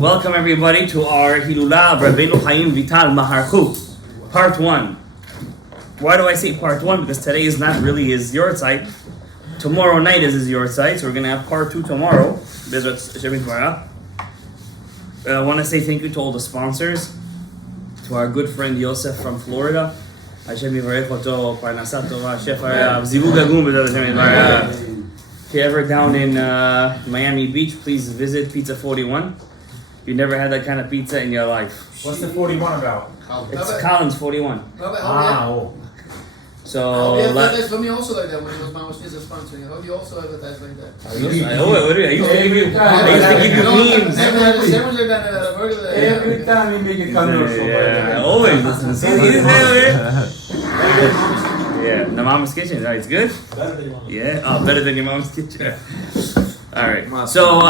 Welcome everybody to our Hillula of Rabbeinu Haim Vital Maharchu, part 1. Why do I say part 1? Because today is not really his yortzeit. Tomorrow night is his yortzeit, so we're going to have part 2 tomorrow. I want to say thank you to all the sponsors, to our good friend Yosef from Florida. Hashem yivarech oto, parnasat tova, shefar, zivug agum b'zat Hashem yivarech. If you're ever down in Miami Beach, please visit Pizza 41. You never had that kind of pizza in your life. What's the 41 about? It's Collins 41. Wow. So, let me also like that when it was Mama's Pizza sponsoring. How do you also advertise like that? I used to give you memes. Every time you make a commercial. Yeah, always. Yeah, the Mama's Kitchen. Right, it's good? Yeah, better than your Mama's Kitchen. Alright, so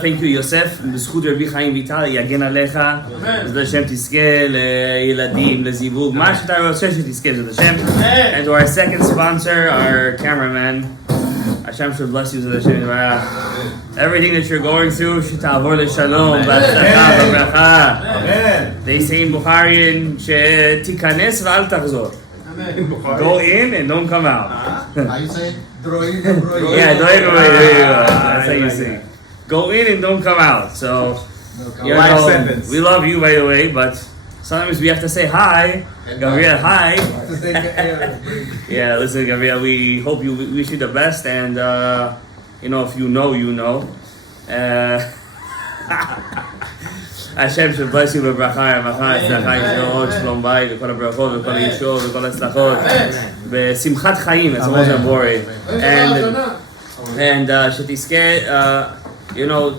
thank you Yosef, בזכות רבי חיים ויטל, יגן עליך, בעזרת השם תזכה לילדים, לזיווג, מה שאתה רוצה שתזכה בעזרת השם. And to our second sponsor, our cameraman, Hashem should bless you בעזרת השם יתברך. Everything that you're going through, שתעבור לשלום, בהצלחה, בברכה. They say in Bukharian, שתיכנס ואל תחזור. Go in and don't come out. How you say it? Yeah, that's how you say. Go in and don't come out. So, Sentence. We love you, by the way, but sometimes we have to say hi. Gabriel, hi. Yeah, listen, Gabriel, we hope you wish you the best, and if you know, you know. Hashem should bless you בברכה, הצלחה, ישועות, שלום בית, וכל הברכות, וכל הישועות, וכל הצלחות, בשמחת חיים, it's most important. And שתזכה,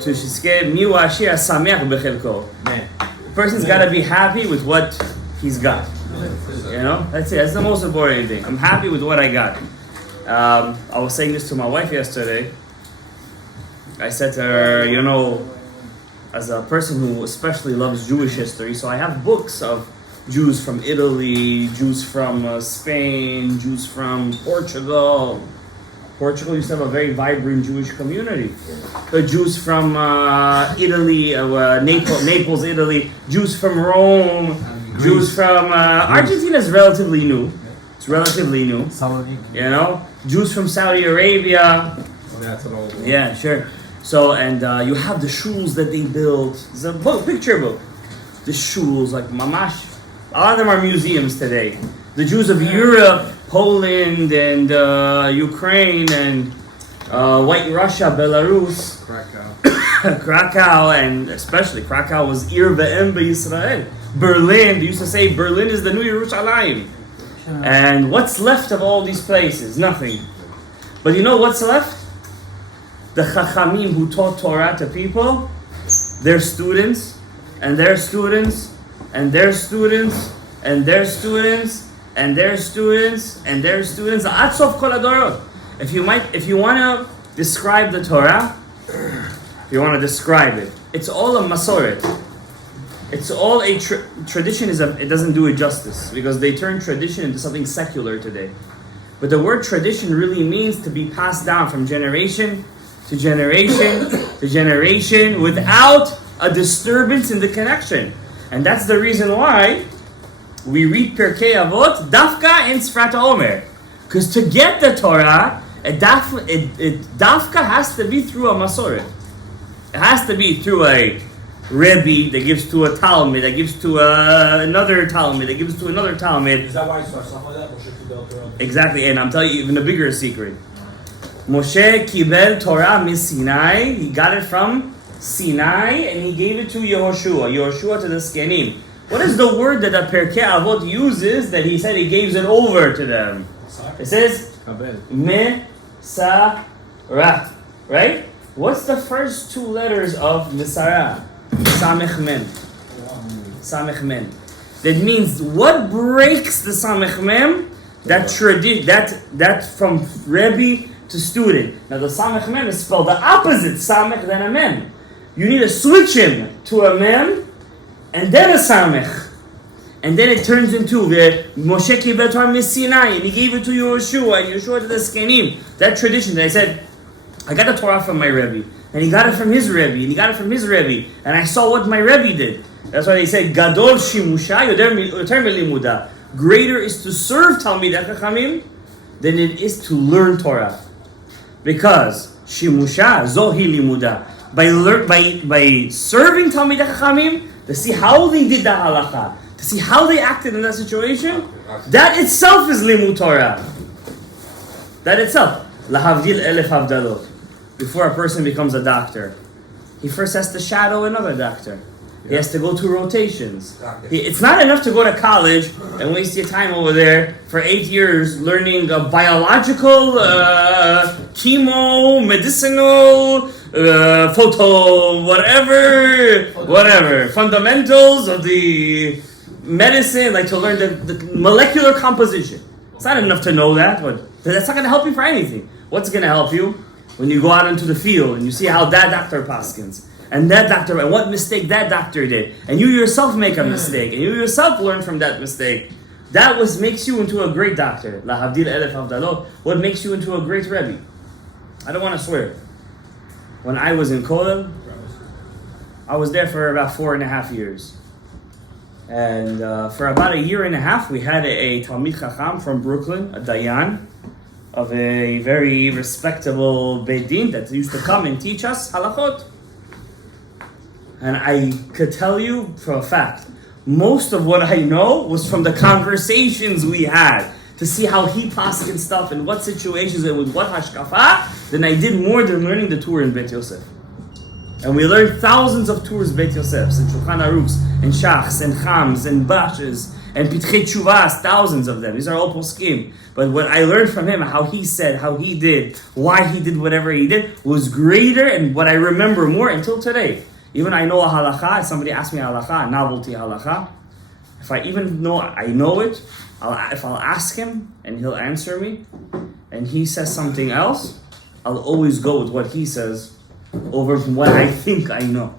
שתזכה, מי הוא העשיר השמח בחלקו. Person's got to be happy with what he's got. That's it. That's the most important thing. I'm happy with what I got. I was saying this to my wife yesterday. I said to her, as a person who especially loves Jewish history, so I have books of Jews from Italy, Jews from Spain, Jews from Portugal. Portugal used to have a very vibrant Jewish community. The Jews from Italy, Naples, Italy, Jews from Rome, Jews from Argentina is relatively new. It's relatively new. Jews from Saudi Arabia. That's an old one. Yeah, sure. So, and you have the shuls that they built. It's a book, picture book. The shuls, like mamash. A lot of them are museums today. The Jews of Europe, Poland, and Ukraine, and White Russia, Belarus, Krakow, and especially Krakow was Ir ve'em b'Yisrael. Berlin, they used to say Berlin is the new Yerushalayim. And what's left of all these places? Nothing. But you know what's left? The Chachamim who taught Torah to people, their students, and their students, and their students, and their students, and their students, and their students. Ad sof kol hadorot. If you want to describe the Torah, it's all a masoret. It's all a tradition. It doesn't do it justice because they turn tradition into something secular today. But the word tradition really means to be passed down from generation to generation to generation without a disturbance in the connection. And that's the reason why we read Pirkei Avot dafka in Sfrat HaOmer. Because to get the Torah, dafka has to be through a masoret. It has to be through a Rebbe that gives to a Talmud, that gives to another Talmud, that gives to another Talmud. Is that why you start something like that? Exactly, and I'm telling you even a bigger secret. Moshe kibel Torah Sinai. He got it from Sinai, and he gave it to Yehoshua to the Skenim. What is the word that the Pirkei Avot uses that he said he gave it over to them? It says Mesara, right? What's the first two letters of Mesara? Samech Mem. Samech Mem. That means what breaks the Samech Mem? That from Rebbe to student. Now the Samech Mem is spelled the opposite Samech than a Mem. You need to switch him to a Mem and then a Samech. And then it turns into the Moshe Kibel Torah Sinai, and he gave it to Yehoshua, and Yehoshua to the Skenim. That tradition that I said, I got the Torah from my Rebbe. And he got it from his Rebbe, and he got it from his Rebbe. And I saw what my Rebbe did. That's why they say, Gadol Shimusha Yoter Melimuda. Greater is to serve Talmidei Chachamim than it is to learn Torah. Because Shimusha Zohi Limuda. By serving Talmidei Chachamim, to see how they did the halacha, to see how they acted in that situation, that itself is Limud Torah. That itself. Lahavdil elef havdalot. Before a person becomes a doctor, he first has to shadow another doctor. He has to go through rotations. It's not enough to go to college and waste your time over there for 8 years learning biological, chemo, medicinal, photo, whatever, fundamentals of the medicine, like to learn the molecular composition. It's not enough to know that, but that's not going to help you for anything. What's going to help you? When you go out into the field and you see how that doctor paskins, and that doctor, and what mistake that doctor did, and you yourself make a mistake, and you yourself learn from that mistake, that makes you into a great doctor. Lahavdil elef havdalot. What makes you into a great Rebbe? I don't want to swear. When I was in Kollel, I was there for about 4.5 years. And for about 1.5 years, we had a Talmid Chacham from Brooklyn, a Dayan, of a very respectable Beit Din that used to come and teach us halachot. And I could tell you for a fact, most of what I know was from the conversations we had to see how he paskin stuff and what situations and with what hashkafa, than I did more than learning the Torah in Beit Yosef. And we learned thousands of tours Beit Yosefs and Shulchan Aruchs and Shachs and Chams and Bashes and Pitchei Tshuvas, thousands of them. These are all poskim. But what I learned from him, how he said, how he did, why he did whatever he did, was greater, and what I remember more until today. Even I know a halacha, if somebody asks me a halacha, a novelty halacha, if I even know I know it, if I'll ask him and he'll answer me, and he says something else, I'll always go with what he says over what I think I know.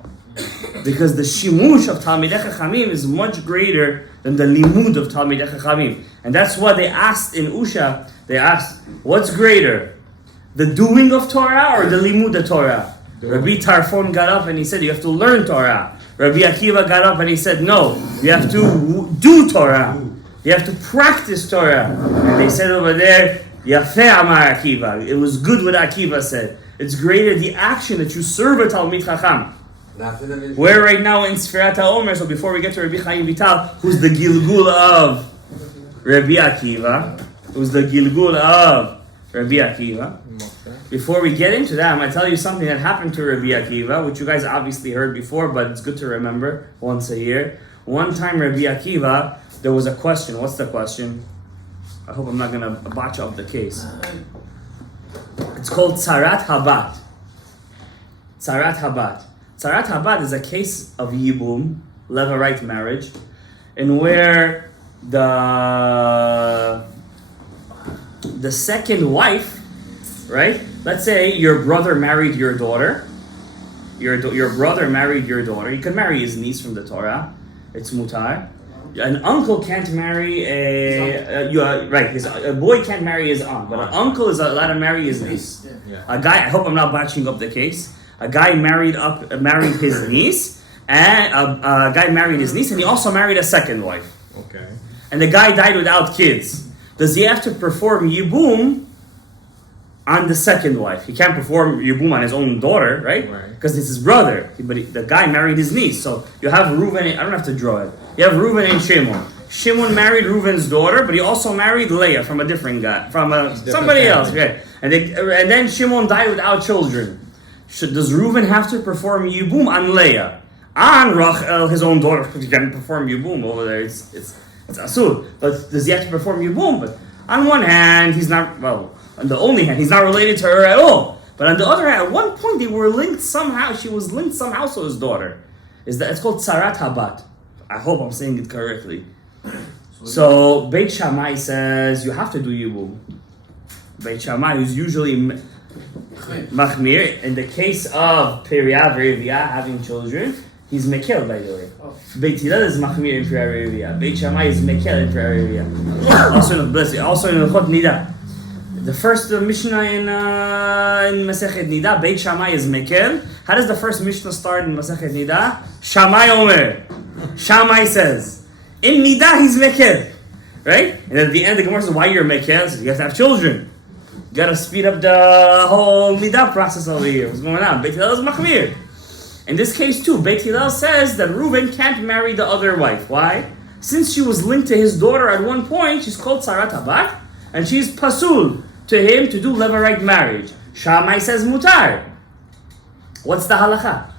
Because the shimush of Talmidei Chachamim is much greater than the limud of Talmidei Chachamim. And that's what they asked in Usha. They asked, what's greater? The doing of Torah or the limud of Torah? Rabbi Tarfon got up and he said, you have to learn Torah. Rabbi Akiva got up and he said, no, you have to do Torah. You have to practice Torah. And they said over there, Yafeh Amar Akiva. It was good what Akiva said. It's greater the action that you serve a Talmid Chacham. We're right now in Sfirat HaOmer, so before we get to Rabbi Chaim Vital, who's the Gilgul of Rabbi Akiva, who's the Gilgul of Rabbi Akiva. Before we get into that, I'm going to tell you something that happened to Rabbi Akiva, which you guys obviously heard before, but it's good to remember once a year. One time, Rabbi Akiva, there was a question. What's the question? I hope I'm not going to botch up the case. It's called Tzarat Habat. Tzarat Habat. Tzarat Habat is a case of Yibum, levirate marriage, in where the second wife, right? Let's say your brother married your daughter. Your brother married your daughter. He can marry his niece from the Torah. It's mutar. An uncle can't marry a boy can't marry his aunt, but an uncle is allowed to marry his niece. Yeah. A guy, I hope I'm not botching up the case. A guy married his niece, and a guy married his niece, and he also married a second wife. Okay. And the guy died without kids. Does he have to perform yibum on the second wife? He can't perform yibum on his own daughter, right? Because it's his brother. But the guy married his niece. So you have Reuven. I don't have to draw it. You have Reuven and Shimon. Shimon married Reuven's daughter, but he also married Leah from a different guy, from somebody else. Right? And then Shimon died without children. Does Reuven have to perform yibum on Leah? On Rachel, his own daughter, he can perform yibum over there. It's asur. But does he have to perform yibum? But on one hand, he's not, well, on the only hand, he's not related to her at all. But on the other hand, at one point they were linked somehow. She was linked somehow to his daughter. It's called Tzarat Habat. I hope I'm saying it correctly. So Beit Shammai says you have to do yibum. Beit Shammai is usually machmir. In the case of Periah V'Reviyah having children, he's mekel, by the way. Beit Hillel is machmir in Periah V'Reviyah. Beit Shammai is mekel in Periah V'Reviyah. Also in the Chot Nida. The first Mishnah in Masechet Nida, Beit Shammai is Mekel. How does the first Mishnah start in Masechet Nida? Shammai Omer. Shammai says. In Nida, he's Mekel. Right? And at the end, the Gemara says, why you're Mekel? So you have to have children. You got to speed up the whole Nida process over here. What's going on? Beit Hillel is Machmir. In this case, too, Beit Hillel says that Reuben can't marry the other wife. Why? Since she was linked to his daughter at one point, she's called Sarat Habat, and she's Pasul to him to do levirate marriage. Shammai says Mutar. What's the halakha?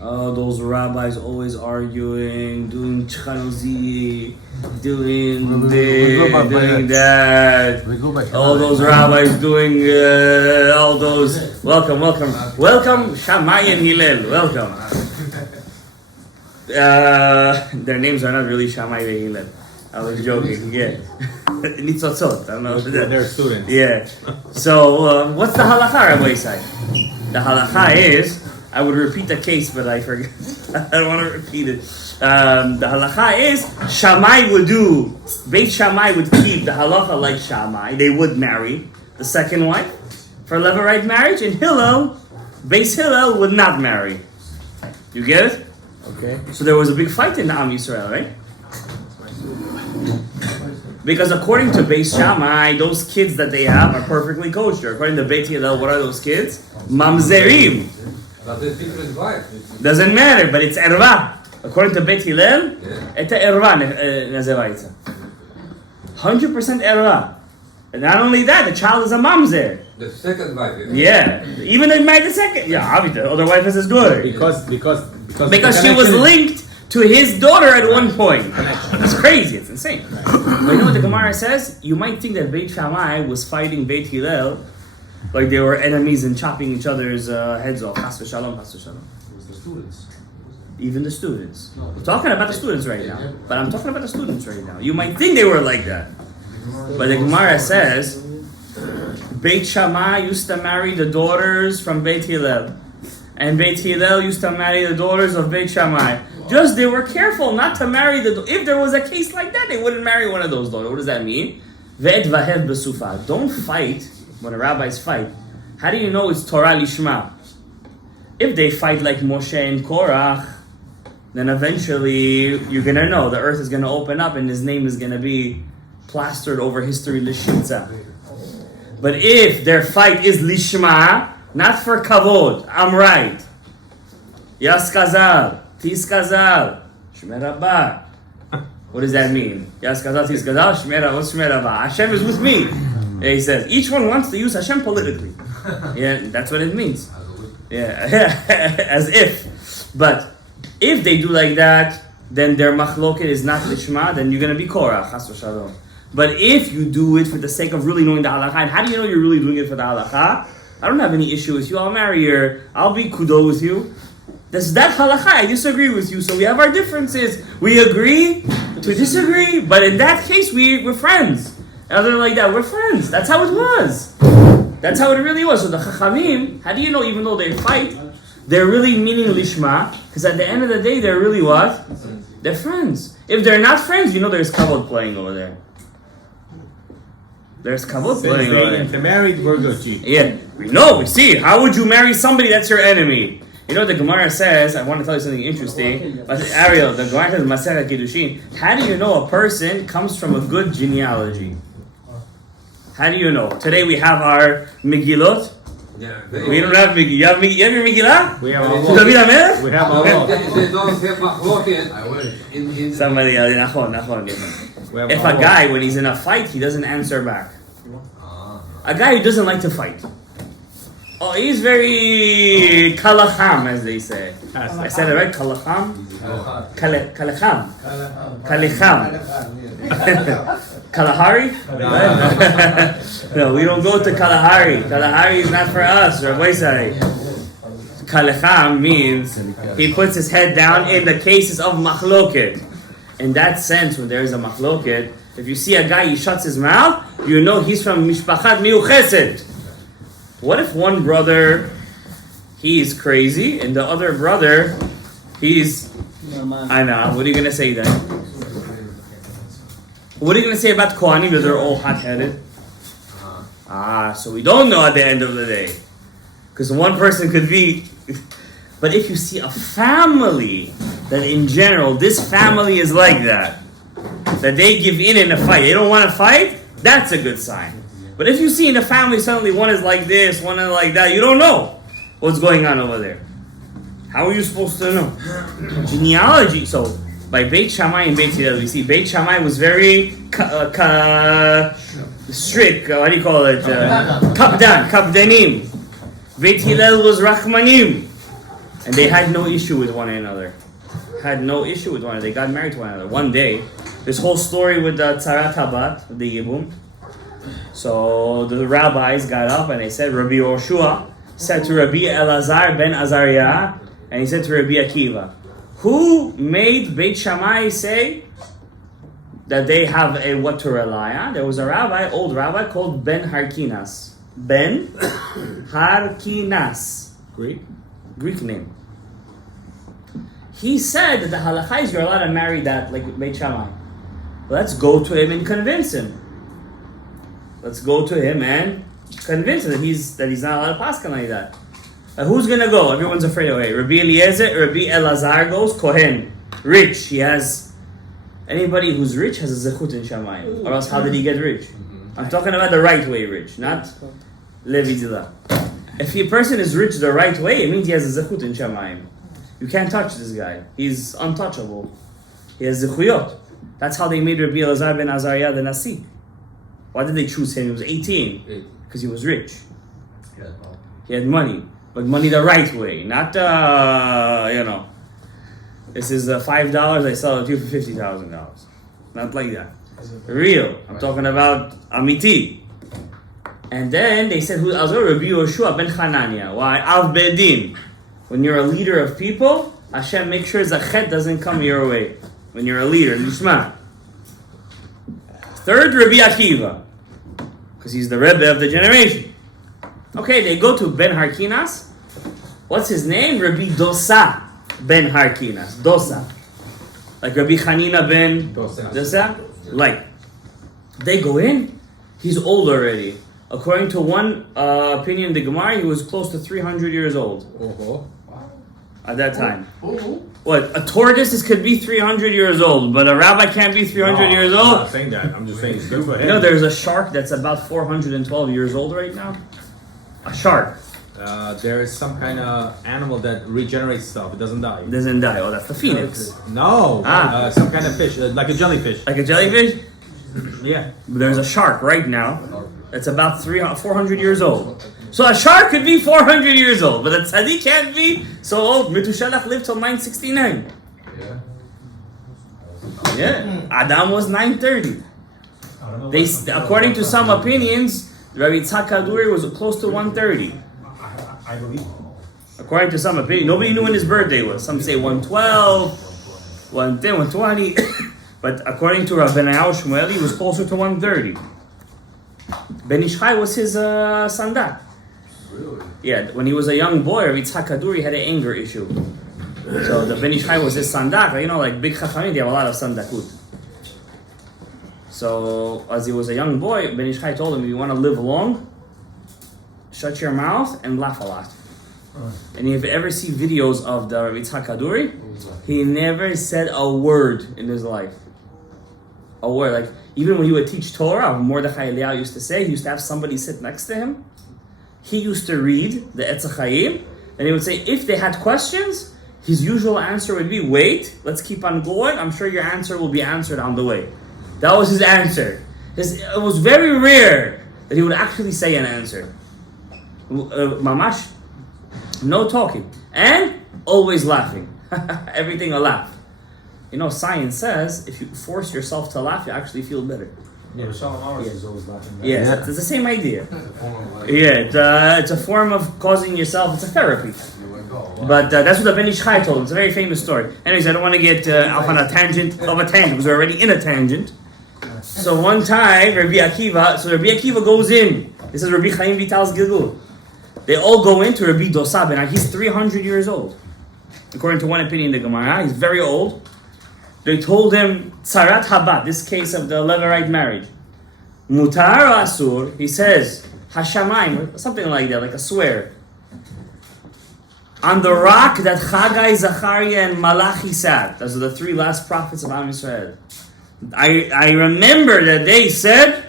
Oh, those rabbis always arguing, doing chchanuzi, doing this, doing that. All those rabbis doing all those. Welcome, Shammai and Hillel. Welcome. Their names are not really Shammai and Hillel. I was joking. Yeah, Nitzotzot. I don't know. They're students. Yeah. So what's the halakha, Rabbi Isai? The halakha is. I would repeat the case, but I forget. I don't want to repeat it. The halacha is Shammai would do. Beit Shammai would keep the halacha like Shammai. They would marry the second wife for levirate marriage, and Beis Hillel would not marry. You get it? Okay. So there was a big fight in the Am Yisrael, right? Because according to Beis Shammai, those kids that they have are perfectly kosher. According to Beit Hillel, what are those kids? Mamzerim. But it's different wife. Doesn't matter, but it's erva. According to Beit Hillel, it's erva nazeraitza. 100% erva. And not only that, the child is a mamzer. The second wife. Yeah, even if married the second. Yeah, obviously, the other wife is as good. Because she was linked to his daughter at one point. It's crazy. It's insane. But you know what the Gemara says? You might think that Beit Shammai was fighting Beit Hillel like they were enemies and chopping each other's heads off. Chas v'shalom, chas v'shalom. It was the students. Even the students. We're talking about the students right now. But I'm talking about the students right now. You might think they were like that. But the Gemara says, Beit Shammai used to marry the daughters from Beit Hillel. And Beit Hillel used to marry the daughters of Beit Shammai. Just they were careful not to marry if there was a case like that, they wouldn't marry one of those daughters. What does that mean? Ve'et vahev b'sufa. Don't fight when the rabbis fight. How do you know it's Torah Lishma? If they fight like Moshe and Korach, then eventually you're going to know the earth is going to open up and his name is going to be plastered over history Lishitza. But if their fight is Lishma, not for Kavod, I'm right. Yas Kazal, Tis Kazal, Shmer Rabba. What does that mean? Yas Kazal, Tis Kazal, Shmer Rabba. Hashem is with me. He says, each one wants to use Hashem politically. Yeah, that's what it means. Yeah, as if. But if they do like that, then their machloket is not lishma, then you're going to be korach, chas v'shalom. But if you do it for the sake of really knowing the halakha, and how do you know you're really doing it for the halakha? I don't have any issue with you. I'll marry her. I'll be kudo with you. That's that halakha. I disagree with you. So we have our differences. We agree to disagree. But in that case, we're friends. Other like that, we're friends. That's how it was. That's how it really was. So the Chachamim, how do you know even though they fight, they're really meaning lishma? Because at the end of the day, they're really what? They're friends. If they're not friends, you know there's kavod playing over there. There's kavod playing over there. If they're married, we're good. Yeah, we see. How would you marry somebody that's your enemy? You know what the Gemara says? I want to tell you something interesting. Ariel, the Gemara says, Masechet Kiddushin. How do you know a person comes from a good genealogy? How do you know? Today we have our Megillot. Yeah, We don't have Megillah. You have your Megillah? We have our David Amelech? We have our They don't have machloket. I wish. In Somebody else. Nachon. If a guy, when he's in a fight, he doesn't answer back. A guy who doesn't like to fight. Oh, he's very kalacham, as they say. I said it right? Kalacham? Kalacham. Kalahari? No, we don't go to Kalahari. Kalahari is not for us, Rabbi Isai. Kalacham means he puts his head down in the cases of machloket. In that sense, when there is a machloket, if you see a guy, he shuts his mouth, you know he's from Mishpachat Miucheset. What if one brother, he's crazy, and the other brother, he's... I know, what are you going to say then? What are you going to say about Kohanim that they're all hot-headed? So we don't know at the end of the day. Because one person could be... But if you see a family, that in general, this family is like that they give in a fight, they don't want to fight, that's a good sign. But if you see in the family suddenly one is like this, one is like that, you don't know what's going on over there. How are you supposed to know? Genealogy. So by Beit Shammai and Beit Hillel, we see Beit Shammai was very strict. What do you call it? Kapdanim. Beit Hillel was Rachmanim. And they had no issue with one another. They got married to one another. One day, this whole story with the Tzarat Habat, the Yibum. So the rabbis got up and they said, Rabbi Yoshua said to Rabbi Elazar ben Azariah, and he said to Rabbi Akiva, who made Beit Shammai say that they have a what to rely on? There was a old rabbi called Ben Harkinas. Ben Harkinas. Greek name. He said that the halakha is you're allowed to marry that like Beit Shammai. Let's go to him and convince him. That he's not allowed to paskin like that. Who's gonna go? Everyone's afraid of it. Rabbi Eliezer, Rabbi Elazar goes, Kohen, rich. He has anybody who's rich has a zechut in Shamayim. Or else how did he get rich? I'm talking about the right way rich, not Levi Zila. If a person is rich the right way, it means he has a zechut in Shamayim. You can't touch this guy. He's untouchable. He has zechuyot. That's how they made Rabbi Elazar ben Azariah the Nasi. Why did they choose him? He was 18. Because he was rich. He had money. But money the right way. Not, this is $5, I sell it to you for $50,000. Not like that. Real. I'm talking about Amiti. And then they said, who else? Rabbi Yoshua ben Hanania. Why? Av Bedin. When you're a leader of people, Hashem makes sure Zachet doesn't come your way. When you're a leader, Lishma. Third, Rabbi Akiva. Because he's the Rebbe of the generation. Okay, they go to Ben Harkinas. What's his name? Rabbi Dosa ben Harkinas. Dosa. Like Rabbi Hanina ben Dosa. Like, they go in. He's old already. According to one opinion, the Gemara, he was close to 300 years old. At that time. What? A tortoise could be 300 years old, but a rabbi can't be 300 years old? I'm not saying that. I'm just saying it's good for him. You know, there's a shark that's about 412 years old right now. A shark. There is some kind of animal that regenerates itself. It doesn't die. Oh, that's the phoenix. No. Some kind of fish, like a jellyfish. Like a jellyfish? Yeah. There's a shark right now that's about 400 years old. So a shark could be 400 years old, but a tzaddik can't be so old. Metushalach lived till 969. Yeah. Adam was 930. According to some opinions, Rabbi Yitzhak Kaduri was close to 130. I believe. According to some opinions, nobody knew when his birthday was. Some say 112, 110, 120. But according to Rabbi Nayal Shmueli, he was closer to 130. Ben Ishchai was his sandak. Really? Yeah, when he was a young boy, Rabbi Yitzhak Kaduri had an anger issue. So the Ben Ishchai was his sandak. You know, like big chachamim, they have a lot of sandakut. So as he was a young boy, Ben Ishchai told him, if you want to live long, shut your mouth and laugh a lot. And if you ever see videos of the Rabbi Yitzhak Kaduri, he never said a word in his life. A word. Like, even when he would teach Torah, Mordechai Eliyahu used to say, he used to have somebody sit next to him. He used to read the Etz Chaim, and he would say, if they had questions, his usual answer would be, wait, let's keep on going. I'm sure your answer will be answered on the way. That was his answer. It was very rare that he would actually say an answer. Mamash, no talking, and always laughing. Everything a laugh. You know, science says if you force yourself to laugh, you actually feel better. Yeah, Shalom is always laughing. Yeah, it's the same idea. Yeah, it's a form of causing yourself. It's a therapy. But that's what the Ben Ishchai told him. It's a very famous story. Anyways, I don't want to get off on a tangent because we're already in a tangent. So one time, Rabbi Akiva goes in. This is Rabbi Haim Vital's Gilgul. They all go into Rabbi Dosa ben. He's 300 years old. According to one opinion in the Gemara, he's very old. They told him, Tzarat Habat, this case of the Levirate marriage. Mutar or Asur, he says, Hashamayim, something like that, like a swear. On the rock that Chagai, Zachariah, and Malachi sat. Those are the three last prophets of Am Yisrael. I remember that they said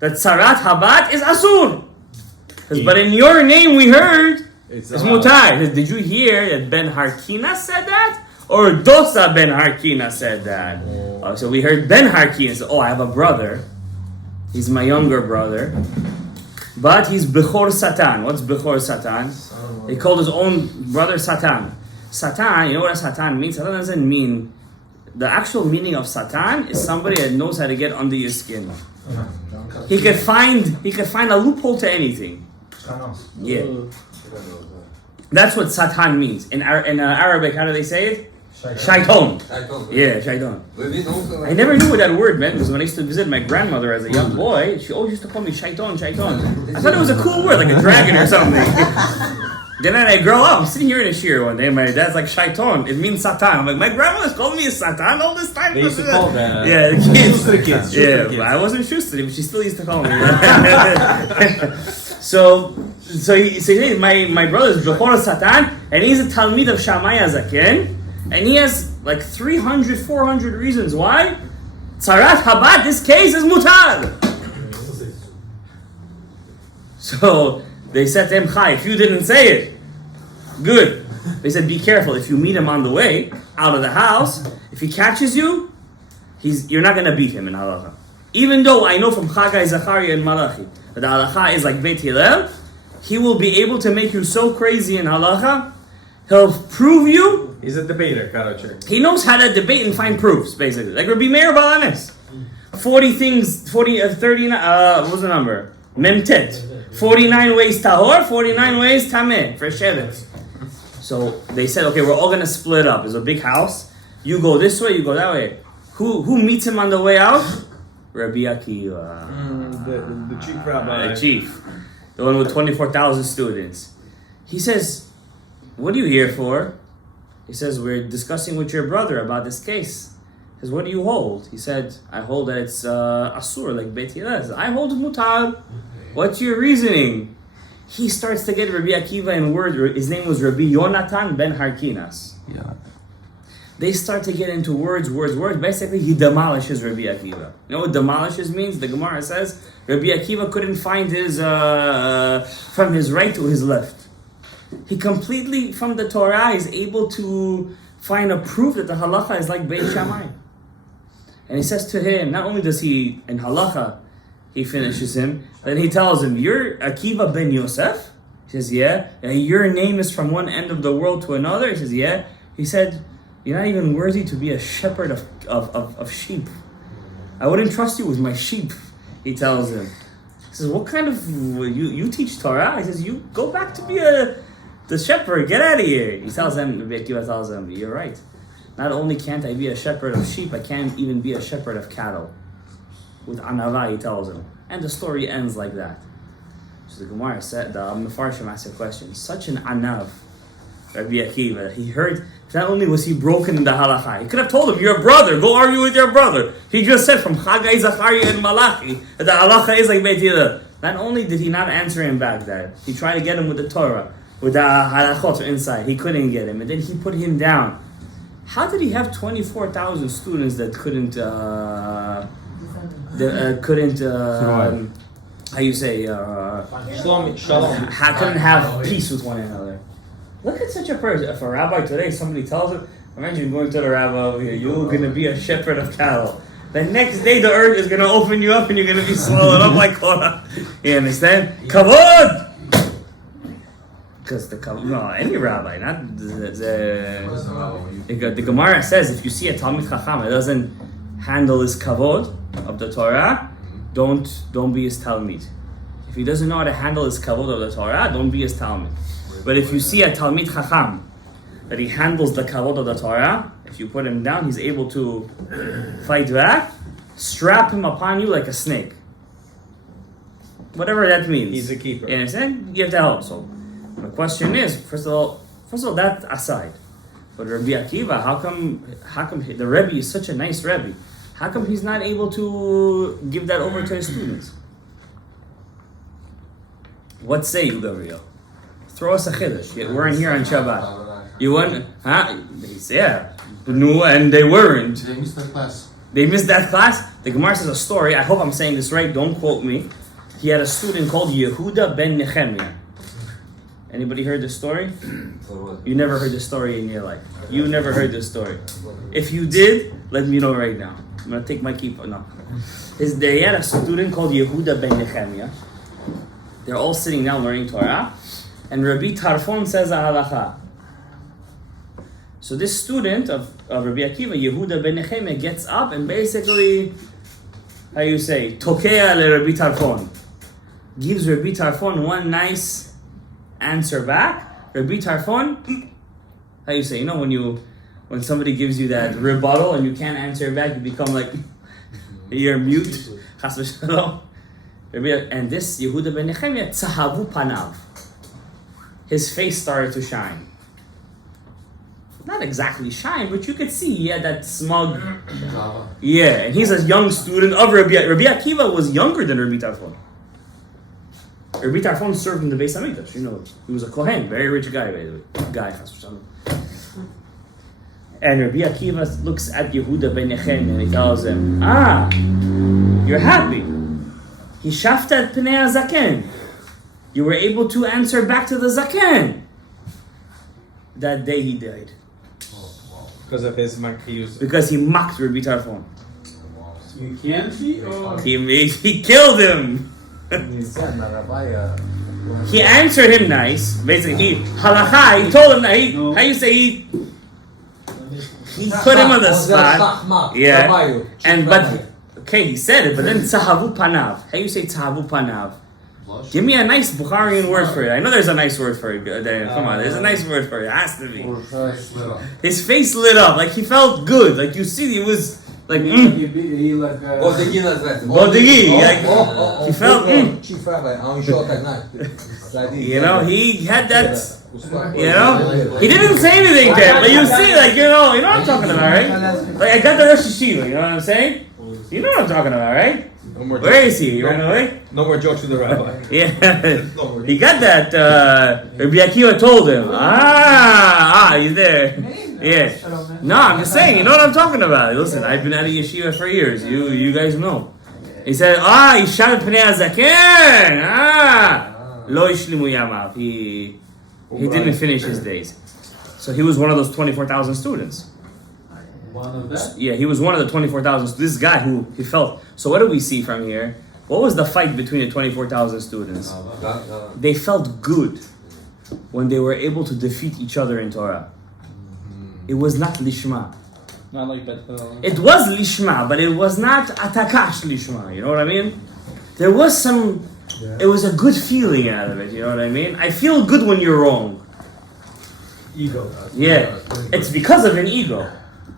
that Tzarat Habat is Asur. But in your name we heard it's Mutar. Did you hear that Ben Harkina said that? Or Dosa Ben Harkina said that? Oh, so we heard Ben Harkina say, I have a brother. He's my younger brother. But he's Bechor Satan. What's Bechor Satan? He called his own brother Satan. Satan, you know what a Satan means? Satan doesn't mean... The actual meaning of Satan is somebody that knows how to get under your skin. He could find a loophole to anything. Yeah. That's what Satan means. In Arabic, how do they say it? Shaiton. Yeah, shaiton. I never knew what that word meant because when I used to visit my grandmother as a young boy, she always used to call me shaiton. I thought it was a cool word, like a dragon or something. Then I grow up, I'm sitting here in a shir one day, my dad's like shaiton, it means Satan. I'm like, my grandmother's called me a Satan all this time. They used to call that. Yeah, the kids. Yeah, but I wasn't Schuster, but she still used to call me. So he says, my brother's Bechor Satan, and he's a Talmid of Shammai Zaken. And he has like 300, 400 reasons why Tzarat Habat, this case, is mutar. So they said to him, Chai, if you didn't say it, good. They said, be careful. If you meet him on the way out of the house, if he catches you, you're not going to beat him in halacha. Even though I know from Chagai, Zachariah, and Malachi that the halacha is like Beit Hillel, he will be able to make you so crazy in halacha, he'll prove you. He's a debater, Karoche. He knows how to debate and find proofs, basically. Like Rabbi Meir Balanes. 39, what was the number? Memtet. 49 ways tahor, 49 ways tameh, for sheretz. So they said, okay, we're all going to split up. There's a big house. You go this way, you go that way. Who meets him on the way out? Rabbi Akiva. The chief rabbi. The chief. The one with 24,000 students. He says, what are you here for? He says, we're discussing with your brother about this case. He says, what do you hold? He said, I hold that it's Asur, like Beit Hillel. I hold Mutar. What's your reasoning? He starts to get Rabbi Akiva in word. His name was Rabbi Yonatan ben Harkinas. Yeah. They start to get into words. Basically, he demolishes Rabbi Akiva. You know what demolishes means? The Gemara says, Rabbi Akiva couldn't find his, from his right to his left. He completely, from the Torah, is able to find a proof that the halacha is like Beit Shammai. And he says to him, not only does he, in halacha, he finishes him, then he tells him, you're Akiva ben Yosef? He says, yeah. And your name is from one end of the world to another? He says, yeah. He said, you're not even worthy to be a shepherd of sheep. I wouldn't trust you with my sheep, he tells him. He says, what kind of, you teach Torah? He says, you go back to be the shepherd, get out of here. He tells him, Rabbi Akiva tells him, you're right. Not only can't I be a shepherd of sheep, I can't even be a shepherd of cattle. With anava, he tells him. And the story ends like that. So the Gemara said, the Mefarshim asked a question. Such an anav, Rabbi Akiva, he heard, not only was he broken in the halacha, he could have told him, you're a brother, go argue with your brother. He just said from Chagai, Zachariah, and Malachi, that the halacha is like Beit Hillel. Not only did he not answer him back that, he tried to get him with the Torah, with the halachot inside. He couldn't get him, and then he put him down. How did he have 24,000 students that couldn't how you say Shalom. couldn't have peace with one another? Look at such a person. If a rabbi today, somebody tells him, imagine going to the rabbi over here, you're going to be a shepherd of cattle. The next day the earth is going to open you up and you're going to be swallowed up like Korah. You understand? Kavod! Because any rabbi, not the Gemara says if you see a Talmid Chacham that doesn't handle his kavod of the Torah, don't be his Talmid. If he doesn't know how to handle his kavod of the Torah, don't be his Talmid. But if you see a Talmid Chacham that he handles the kavod of the Torah, if you put him down, he's able to fight back, strap him upon you like a snake. Whatever that means. He's a keeper. You understand? You have to help. So the question is, first of all, that aside. But Rabbi Akiva, how come the Rebbe is such a nice Rebbe? How come he's not able to give that over to his students? What say you, Gabriel? Throw us a chiddush. Yeah, we're in here on Shabbat. You want? Huh? He said, yeah. No, and they weren't. They missed that class. They missed that class. The Gemara says a story. I hope I'm saying this right. Don't quote me. He had a student called Yehuda ben Nehemiah. Anybody heard this story? You never heard this story in your life. You never heard this story. If you did, let me know right now. I'm gonna take my kippah. No. They had a student called Yehuda ben Nehemiah. They're all sitting down learning Torah, and Rabbi Tarfon says a halacha. So this student of Rabbi Akiva, Yehuda ben Nehemiah, gets up and basically, how you say, tokea le Rabbi Tarfon. Gives Rabbi Tarfon one nice answer back. Rabbi Tarfon, how you say, you know when somebody gives you that rebuttal and you can't answer back, you become like, you're mute. Chas v'shalom. And this Yehuda ben Nehemiah, tzahavu panav. His face started to shine. Not exactly shine, but you could see he had that smug. Yeah, and he's a young student of Rabbi Akiva was younger than Rabbi Tarfon. Rabbi Tarfon served in the Beis Hamikdash. You know, he was a Kohen, very rich guy, by the way. And Rabbi Akiva looks at Yehuda ben Nehemiah and he tells him, you're happy. Hishafta et pnei hazaken. You were able to answer back to the zaken. That day he died. Because of his Because he mocked Rabbi Tarfon. You can't see, or He killed him. He answered him nice. Basically, he told him, how you say he put him on the spot. Yeah. Okay, he said it, but then tzahavu panav. How you say tzahavu panav? Give me a nice Bukharian word for it. I know there's a nice word for it. Come on, there's a nice word for it. It has to be. His face lit up, like he felt good. Like you see, it was like he like Bodegi. Like he felt. You know, he had that. You know, he didn't say anything there, but you see, like you know what I'm talking about, right? Like I got the Rosh Hashiva. You know what I'm saying? You know what I'm talking about, right? No more Where is he? He ran away? No more jokes with the rabbi. Yeah. He got that. Rabbi Akiva told him. He's there. Yeah. No, I'm just saying, you know what I'm talking about. Listen, I've been at a yeshiva for years. You guys know. He said, he shot pnei hazaken. Lo ishlimu yamav. He didn't finish his days. So he was one of those 24,000 students. one of that. Yeah, he was one of the 24,000. This guy who he felt. So what do we see from here? What was the fight between the 24,000 students? They felt good when they were able to defeat each other in Torah. It was not lishma. Not like that. It was lishma, but it was not atakash lishma. You know what I mean? There was some. It was a good feeling out of it. You know what I mean? I feel good when you're wrong. Ego. Yeah, it's because of an ego.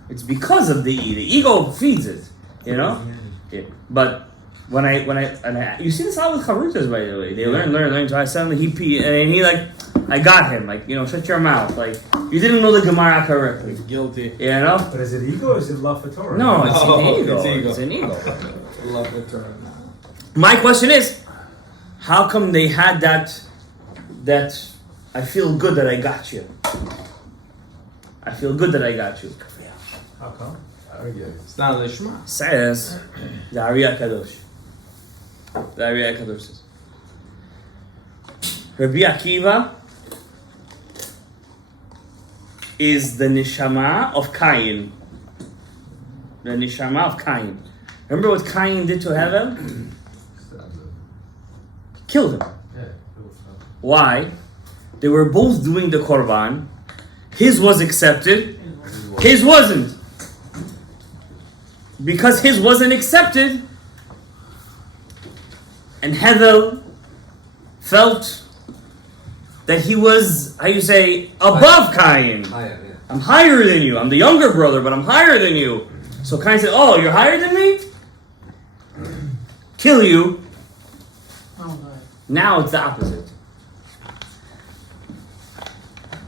It's because of the ego feeds it. You know. Yeah. But when I you see this a lot with charutas, by the way. They learn. So I suddenly he like, I got him. Like, you know, shut your mouth. Like, you didn't know the Gemara correctly. Guilty. You know. But is it ego or is it love for Torah? No, it's an ego. It's an ego. Love the Torah. My question is, how come they had that I feel good that I got you. I feel good that I got you. How come? It's not lishma. Says the Ariya Kadosh. The Ariya Kadosh says, Rabbi Akiva is the neshama of Cain. The neshama of Cain. Remember what Cain did to Hevel? Killed him. Why? They were both doing the korban. His was accepted. His wasn't. Because his wasn't accepted, and Hevel felt that he was, how you say, above Cain. I'm higher than you. I'm the younger brother, but I'm higher than you. So Cain said, oh, you're higher than me? Kill you. Now it's the opposite.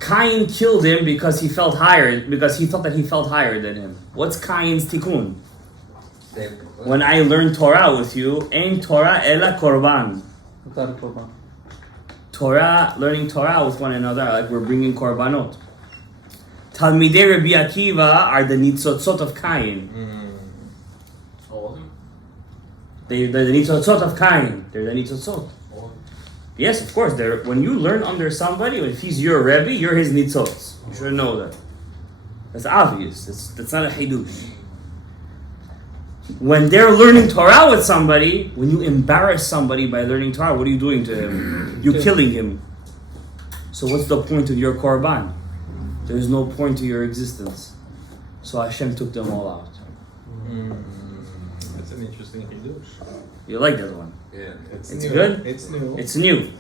Cain killed him because he felt higher, because he thought that he felt higher than him. What's Cain's tikkun? When I learn Torah with you, Ein Torah ela korban. learning Torah with one another, like we're bringing korbanot. Talmidei Rabbi Akiva are the nitzotzot of Cain. They're the nitzotzot of Cain. They're the nitzotzot. Yes, of course. When you learn under somebody, if he's your Rebbe, you're his nitzotz. You should know that. That's obvious. That's not a hidush. When they're learning Torah with somebody, when you embarrass somebody by learning Torah, what are you doing to him? You're killing him. So what's the point of your korban? There's no point to your existence. So Hashem took them all out. That's an interesting hidush. You like that one? Yeah. It's good? It's new. It's new.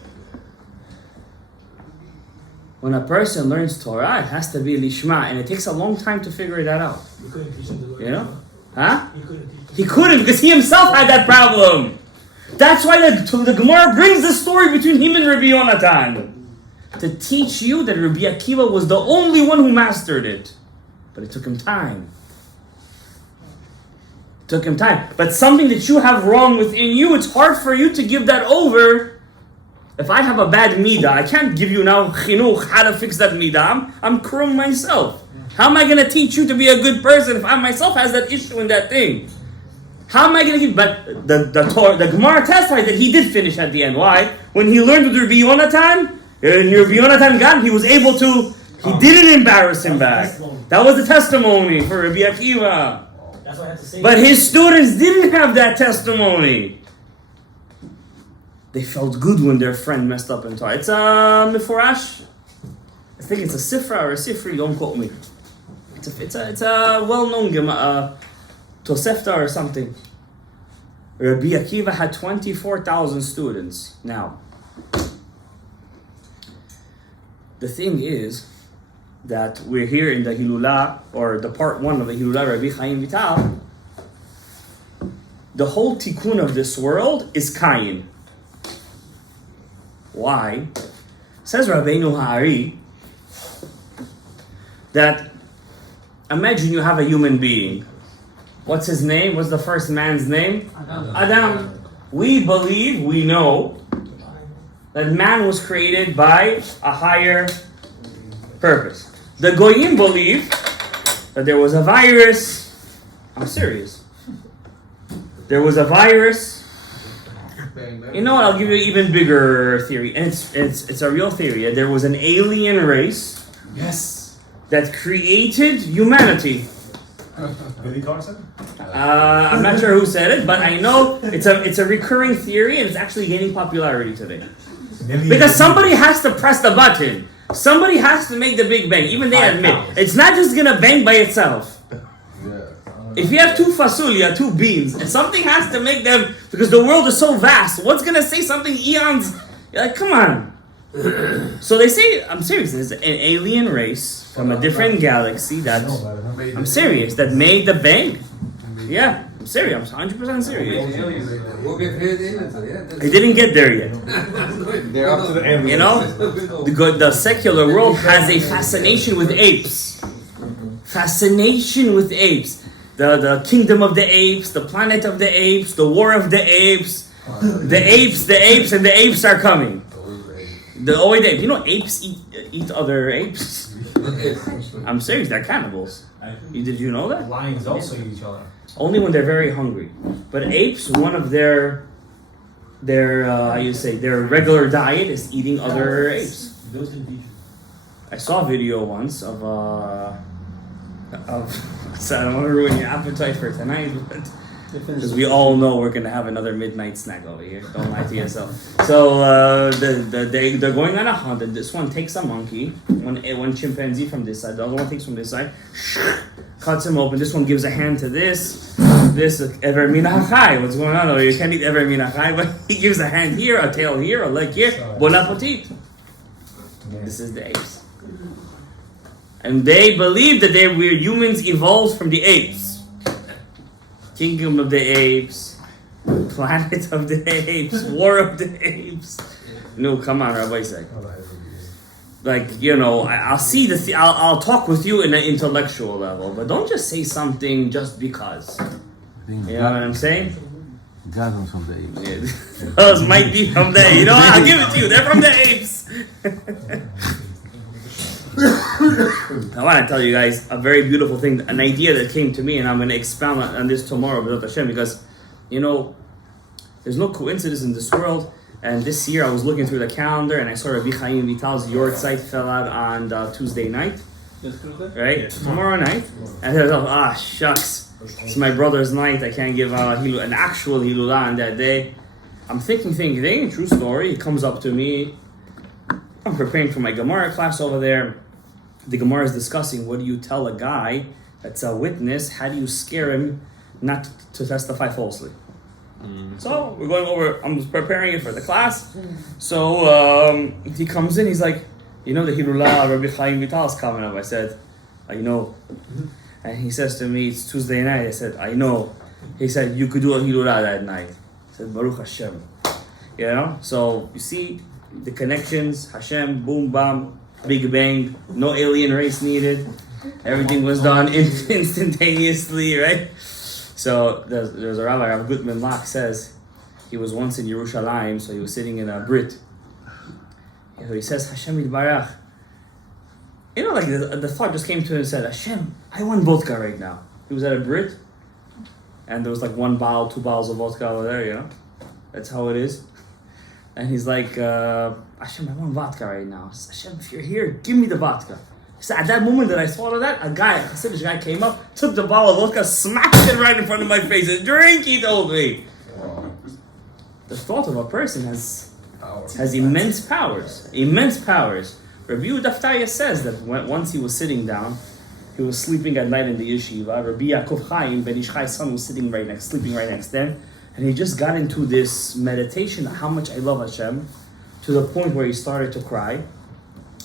When a person learns Torah, it has to be lishma, and it takes a long time to figure that out. You couldn't teach him to learn. You know? Huh? You couldn't teach him. He couldn't because he himself had that problem. That's why the Gemara brings the story between him and Rabbi Yonatan. To teach you that Rabbi Akiva was the only one who mastered it. But it took him time. It took him time. But something that you have wrong within you, it's hard for you to give that over. If I have a bad midah, I can't give you now chinuch, how to fix that midah. I'm krum myself. How am I going to teach you to be a good person if I myself has that issue in that thing? How am I going to give? But the Gemara testified that he did finish at the end. Why? When he learned with Rabbi Yonatan, and Rabbi Yonatan got him, he was able to, he didn't embarrass him back. That was the testimony for Rabbi Akiva. That's why I had to say. But his students didn't have that testimony. They felt good when their friend messed up in Torah. It's a Meforash. I think it's a Sifra or a Sifri, don't quote me. It's a well-known Tosefta or something. Rabbi Akiva had 24,000 students. Now, the thing is that we're here in the Hillula, or the part 1 of the Hillula, Rabbi Haim Vital. The whole tikkun of this world is Cain. Why? Says Rabbeinu Ha'ari that imagine you have a human being. What's his name? What's the first man's name? Adam. We believe, we know that man was created by a higher purpose. The Goyim believe that there was a virus. I'm serious. There was a virus. Bang, bang. You know what? I'll give you an even bigger theory, and it's a real theory. There was an alien race Yes. that created humanity. Billy Carson? I'm not sure who said it, but I know it's a recurring theory, and it's actually gaining popularity today. Because somebody has to press the button. Somebody has to make the big bang. Even they admit it's not just gonna bang by itself. If you have 2 fasulia, 2 beans, and something has to make them, because the world is so vast, what's gonna say something eons? You're like, come on. So they say, I'm serious, there's an alien race from a different galaxy that, I'm serious, that made the bang. Yeah, I'm serious, I'm 100% serious. I didn't get there yet. They're up to the end. You know, the secular world has a fascination with apes. Fascination with apes. The kingdom of the apes, the planet of the apes, the war of the apes. The apes, and the apes are coming. You know, apes eat other apes. I'm serious, they're cannibals. Did you know that? Lions also eat each other. Only when they're very hungry. But apes, one of their regular diet is eating other apes. Those can teach. I saw a video once of so I don't want to ruin your appetite for tonight, but because we all know we're gonna have another midnight snack over here. Don't lie to yourself. So they're going on a hunt, and this one takes a monkey, one chimpanzee from this side, the other one takes from this side, cuts him open. This one gives a hand to this ever minachai. What's going on? You can't eat ever minachai, but he gives a hand here, a tail here, a leg here. Bon appetit. This is the apes. And they believe that we're humans evolved from the apes. Kingdom of the apes, planet of the apes, war of the apes. No, come on, Rabbi Isaac. Like, you know, I'll see I'll talk with you in an intellectual level, but don't just say something just because. You know what I'm saying? God from the apes. Yeah. Those might be from the apes. You know, I'll give it to you. They're from the apes. I want to tell you guys a very beautiful thing, an idea that came to me, and I'm going to expound on this tomorrow, B'ezrat Hashem, because, you know, there's no coincidence in this world. And this year I was looking through the calendar and I saw Rabbi Haim Vital's Yort site fell out on Tuesday night, right? Yeah. Tomorrow night. And I thought, shucks, it's my brother's night. I can't give an actual Hillula on that day. I'm thinking, true story. He comes up to me. I'm preparing for my Gemara class over there. The Gemara is discussing, what do you tell a guy that's a witness? How do you scare him not to testify falsely? So we're going over, I'm preparing it for the class. So he comes in, he's like, you know the Hillula, Rabbi Chaim Vital is coming up. I said, I know. And he says to me, it's Tuesday night. I said, I know. He said, you could do a Hillula that night. I said, Baruch Hashem. You know, so you see the connections, Hashem, boom, bam, big bang, no alien race needed. Everything was done instantaneously, right? So there's a rabbi, Rav Gutman Lach says, he was once in Yerushalayim, so he was sitting in a Brit. So he says, Hashem Yitbarach. You know, like the thought just came to him and said, Hashem, I want vodka right now. He was at a Brit, and there was like 1 bottle, 2 bottles of vodka over there, you know? That's how it is. And he's like, Hashem, I want vodka right now. Says, Hashem, if you're here, give me the vodka. So at that moment that I thought of that, a Hasidic guy came up, took the bottle of vodka, smacked it right in front of my face, and drink, he told me. The thought of a person has immense powers. Immense powers. Rabbi Yehuda says that once he was sitting down, he was sleeping at night in the yeshiva. Rabbi Yaakov Haim, Ben Ish Chai's son, was sleeping right next to him. And he just got into this meditation of how much I love Hashem, to the point where he started to cry.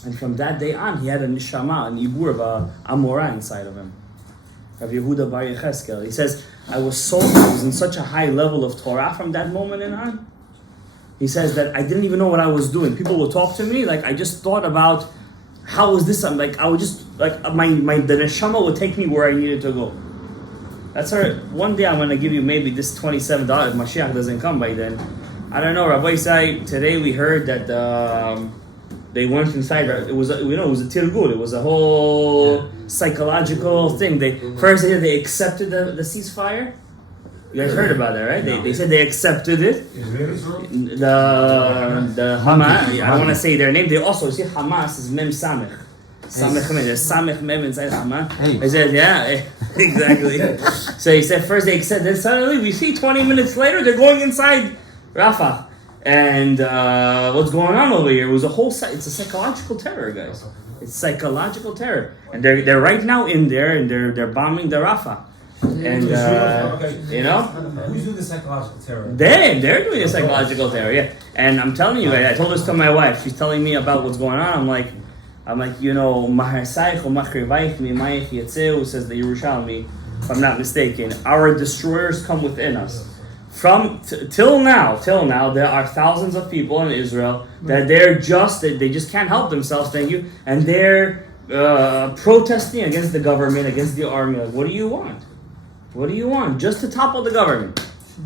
And from that day on, he had a neshama, an ibur of a Amorah inside of him. Rav Yehuda Bar Yecheskel. He says, I was in such a high level of Torah from that moment and on. He says that I didn't even know what I was doing. People would talk to me, like I just thought about how was this? I'm like, I would just, like the neshama would take me where I needed to go. That's her. One day I'm going to give you maybe this $27 if Mashiach doesn't come by then. I don't know, Rabbi Isai, today we heard that they went inside. It was a tirgul. It was a whole psychological thing. They accepted the ceasefire. You guys heard about that, right? They said they accepted it. The Hamas. I don't want to say their name. They also see Hamas is Mem Samech. Samech Mem. There's Samech Mem inside Hamas. I said, yeah, exactly. So he said first they accepted. Then suddenly we see 20 minutes later they're going inside Rafah. And what's going on over here was it's a psychological terror, guys. It's psychological terror. And they're right now in there and they're bombing the Rafah. And you know? Who's doing the psychological terror? They're doing the psychological terror, yeah. And I'm telling you, I told this to my wife, she's telling me about what's going on. I'm like, you know, Maharsaich or Machrivaich Mimayich Yetzeu, says the Yerushalmi, if I'm not mistaken, our destroyers come within us. Till now, there are thousands of people in Israel that they just can't help themselves. Thank you, and they're protesting against the government, against the army. Like, what do you want? What do you want? Just to topple the government.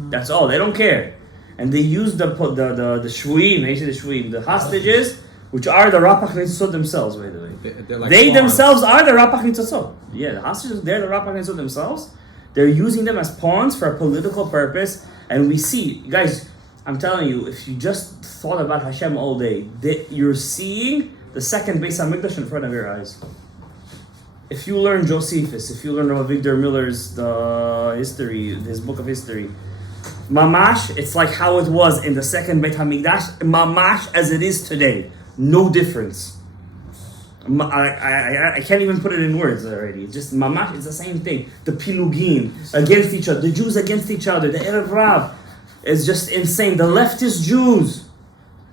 That's all. They don't care, and they use the shvuim, the hostages, which are the Rapach Nitzot themselves. By the way, they themselves are the Rapach Nitzot. Yeah, the hostages, they're the Rapach Nitzot themselves. They're using them as pawns for a political purpose. And we see, guys, I'm telling you, if you just thought about Hashem all day, you're seeing the second Beis HaMikdash in front of your eyes. If you learn Josephus, if you learn Rabbi Victor Miller's his book of history, Mamash, it's like how it was in the second Beit HaMikdash, Mamash as it is today. No difference. I can't even put it in words already. It's just mamash. It's the same thing. The pilugim against each other, the Jews against each other. The Erev Rav is just insane. The leftist Jews.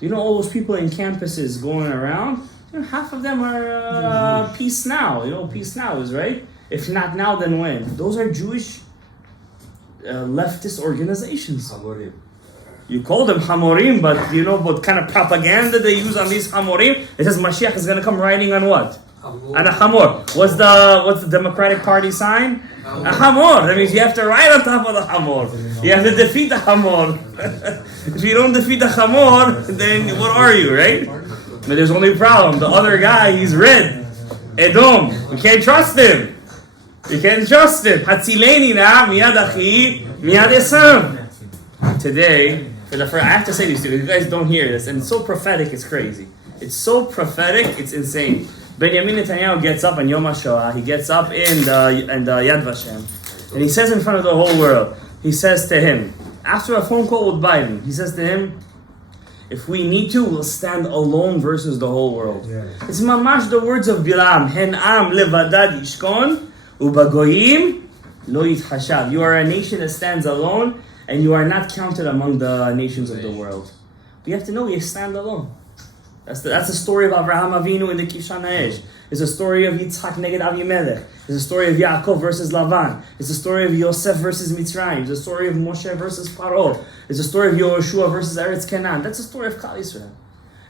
Do you know all those people in campuses going around? You know, half of them are Peace Now. You know, Peace Now is right. If not now, then when? Those are Jewish leftist organizations. You call them Hamorim, but you know what kind of propaganda they use on these Hamorim? It says Mashiach is going to come riding on what? On a Hamor. What's the Democratic Party sign? A Hamor. That means you have to ride on top of the Hamor. You have to defeat the Hamor. If you don't defeat the Hamor, then what are you, right? But there's only a problem. The other guy, he's red. Edom. We can't trust him. You can't trust him. Hatzileni na miyad achi miyad Esav. Today, I have to say this to you. You guys don't hear this, and it's so prophetic. It's crazy. It's so prophetic. It's insane. Benjamin Netanyahu gets up on Yom HaShoah. He gets up in the Yad Vashem, and he says in front of the whole world. He says to him after a phone call with Biden. He says to him, "If we need to, we'll stand alone versus the whole world." Yeah. It's mamash the words of Bilam. Hen am levadad yishkon ubagoyim lo yitchashav. You are a nation that stands alone, and you are not counted among the nations of the world. We have to know we stand alone. That's the story of Avraham Avinu in the Kishan Ha'esh. It's a story of Yitzchak neged Avimelech. It's a story of Yaakov versus Lavan. It's a story of Yosef versus Mitzrayim. It's a story of Moshe versus Paro. It's a story of Yehoshua versus Eretz Canaan. That's the story of Klal Yisrael.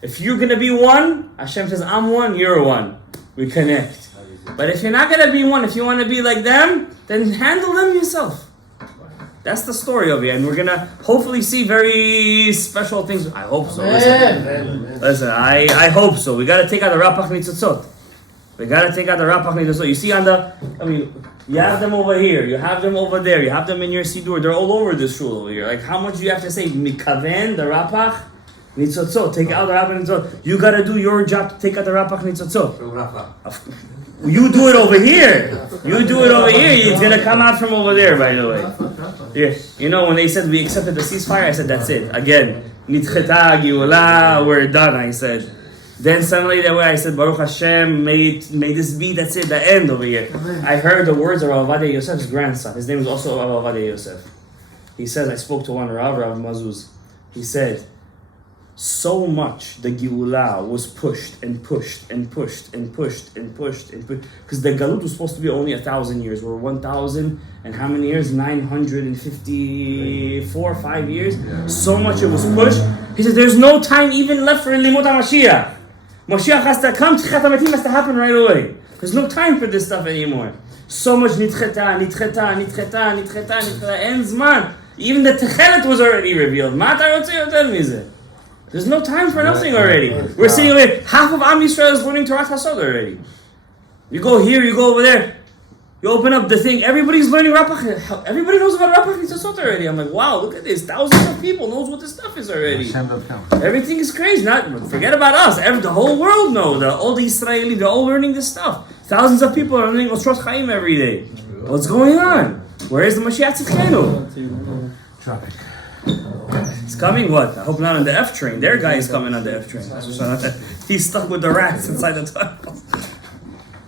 If you're going to be one, Hashem says, I'm one, you're one. We connect. But if you're not going to be one, if you want to be like them, then handle them yourself. That's the story of it, and we're gonna hopefully see very special things. I hope so. Listen, I hope so. We gotta take out the Rapach Nitzotzot. You see you have them over here, you have them over there, you have them in your Sidur. They're all over this shul over here. Like, how much do you have to say? Mikaven, the Rapach Nitzotzot. Take out the Rapach Nitzotzot. You gotta do your job to take out the Rapach Nitzotzot. You do it over here. It's gonna come out from over there, by the way. Yeah. You know, when they said we accepted the ceasefire, I said that's it. Again, Nitcheta, Hillula, we're done. I said. Then suddenly that way I said Baruch Hashem, may this be, that's it, the end over here. I heard the words of Rav Ovadia Yosef's grandson. His name is also Rav Ovadia Yosef. He says, I spoke to one Rav Mazuz. He said, so much the Geulah was pushed and pushed and pushed and pushed and pushed and pushed, because the Galut was supposed to be only 1,000 years. We're 1,000 and how many years? 954, 5 years. So much it was pushed. He said, there's no time even left for Limot HaMashiach. Mashiach has to come. Tchiyat HaMetim has to happen right away. There's no time for this stuff anymore. So much nitcheta. Ends man. Even the Techelet was already revealed. There's no time for nothing already. We're sitting over here. Half of Am Yisrael is learning Torah Chasod already. You go here, you go over there. You open up the thing. Everybody's learning Rapach. Everybody knows about Rapach Nitzasot already. I'm like, wow, look at this. Thousands of people knows what this stuff is already. Everything is crazy. Forget about us. The whole world knows. All the Israelis, they're all learning this stuff. Thousands of people are learning Osrot Chaim every day. What's going on? Where is the Mashiach Tzidkenu? Traffic. He's coming, what? I hope not on the F train. Their guy is coming on the F train. He's stuck with the rats inside the tunnel.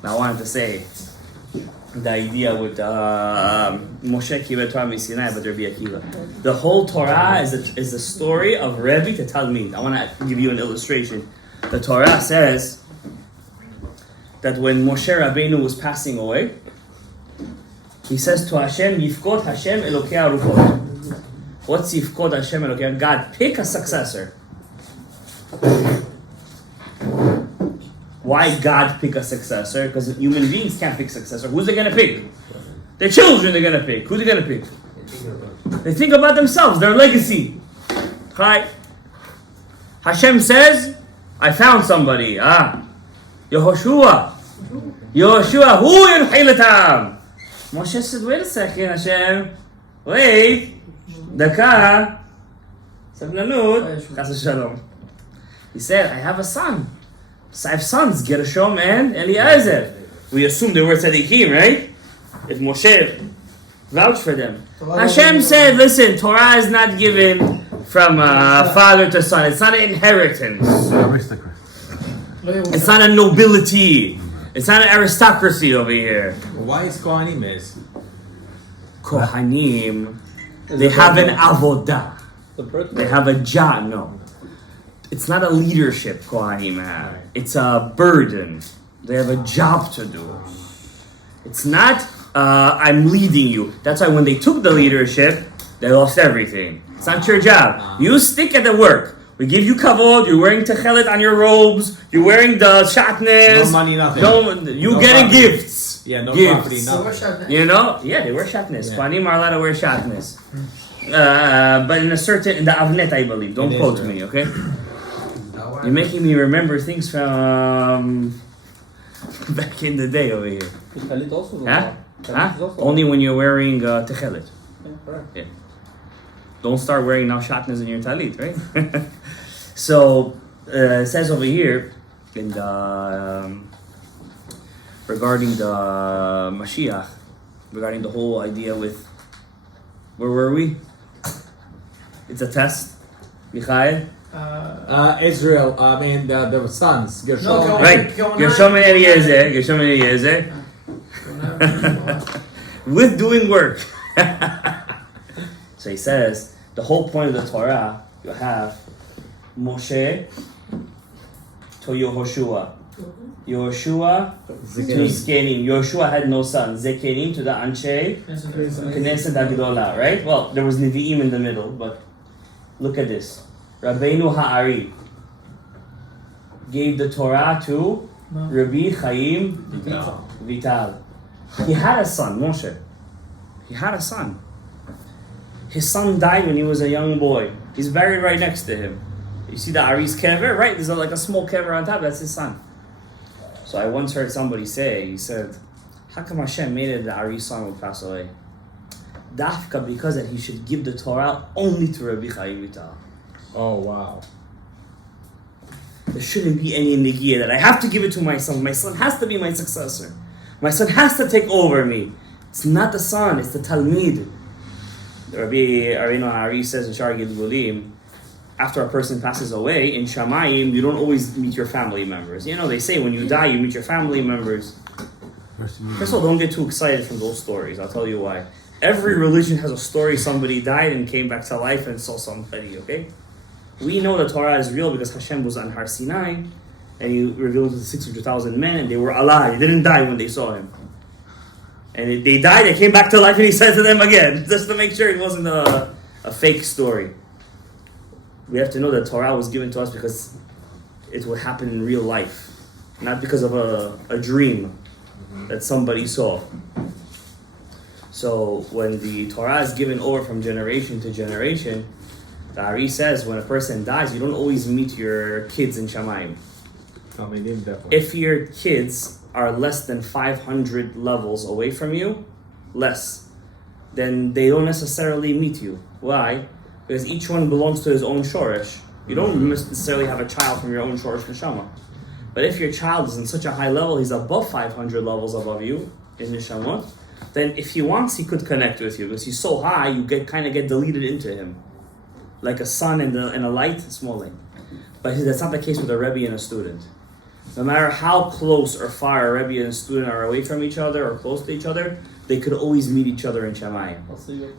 Now I wanted to say the idea with Moshe Kibbutz Torah Sinai, but Rabbi Akiva. The whole Torah is a story of Rebbe to Talmid. I want to give you an illustration. The Torah says that when Moshe Rabbeinu was passing away, he says to Hashem, Yifkot Hashem Elokei Arufot. What's Yifkot Hashem Elokei? God, pick a successor. Why God pick a successor? Because human beings can't pick successor. Who's they gonna pick? Their children they're gonna pick. Who's they gonna pick? They think about themselves, their legacy. Right? Hashem says, I found somebody. Yehoshua. Yehoshua, who in Hilatam? Moshe said, wait a second, Hashem. Wait. Daka. Sablanut. Chas Shalom. He said, I have a son. So I have sons, Gershom and Eliezer. We assume they were tzaddikim, right? If Moshe vouched for them. Hashem said, listen, Torah is not given from father to son. It's not an inheritance. It's not a nobility. It's not an aristocracy over here. Why is Kohanim is? Kohanim, they have an avodah. They have a job. No. It's not a leadership Kohanim have. It's a burden. They have a job to do. It's not, I'm leading you. That's why when they took the leadership, they lost everything. It's not your job. You stick at the work. We give you kavod, you're wearing techelet on your robes, you're wearing the shatnez. No money, nothing. You getting property. Gifts. Yeah, no gifts. property, nothing. You know? Yeah, they wear shatnez. Kohanim are allowed to wear shatnez. But in the Avnet, I believe. Don't quote me, okay? You're making me remember things from back in the day over here. Talit also. Huh? Talit is also. Only when you're wearing techelet. Yeah, correct. Yeah. Don't start wearing now shatnez in your talit, right? So it says over here in the regarding the Mashiach, regarding the whole idea with where were we? It's a test, Michael. Israel, I mean the sons, Gershom. No, Right. Gershom and Eliezer. Gershom and Eliezer. With doing work. So he says the whole point of the Torah, you have Moshe to Yehoshua. Yehoshua to Zkenim. Yehoshua had no sons. Zekenim to the Anshe Knesset Agdola, right? Well, there was Nevi'im in the middle, but look at this. Rabbeinu Ha'ari gave the Torah to Rabbi Haim Vital. He had a son, Moshe. He had a son. His son died when he was a young boy. He's buried right next to him. You see the Ari's kever, right? There's like a small kever on top. That's his son. So I once heard somebody say, he said, how come Hashem made it that Ari's son would pass away? Dafka, because that he should give the Torah only to Rabbi Chaim Vital. Oh wow. There shouldn't be any negia that I have to give it to my son. My son has to be my successor. My son has to take over me. It's not the son, it's the Talmid. Rabbi Arino Hari says in Shar Gilgulim, after a person passes away, in Shamayim, you don't always meet your family members. You know, they say when you die, you meet your family members. First of all, don't get too excited from those stories. I'll tell you why. Every religion has a story, somebody died and came back to life and saw somebody, okay? We know the Torah is real because Hashem was on Har Sinai and he revealed to the 600,000 men and they were alive. They didn't die when they saw him. And they died, they came back to life and he said to them again, just to make sure it wasn't a fake story. We have to know that Torah was given to us because it will happen in real life, not because of a dream that somebody saw. So when the Torah is given over from generation to generation, the Ari says when a person dies, you don't always meet your kids in Shamayim. If your kids are less than 500 levels away from you, then they don't necessarily meet you. Why? Because each one belongs to his own shoresh. You don't necessarily have a child from your own shoresh neshama. But if your child is in such a high level, he's above 500 levels above you in neshamot, then if he wants, he could connect with you. Because he's so high, you kind of get deleted into him. Like a sun and a light, small light. But that's not the case with a Rebbe and a student. No matter how close or far a Rebbe and a student are away from each other or close to each other, they could always meet each other in Shamayim.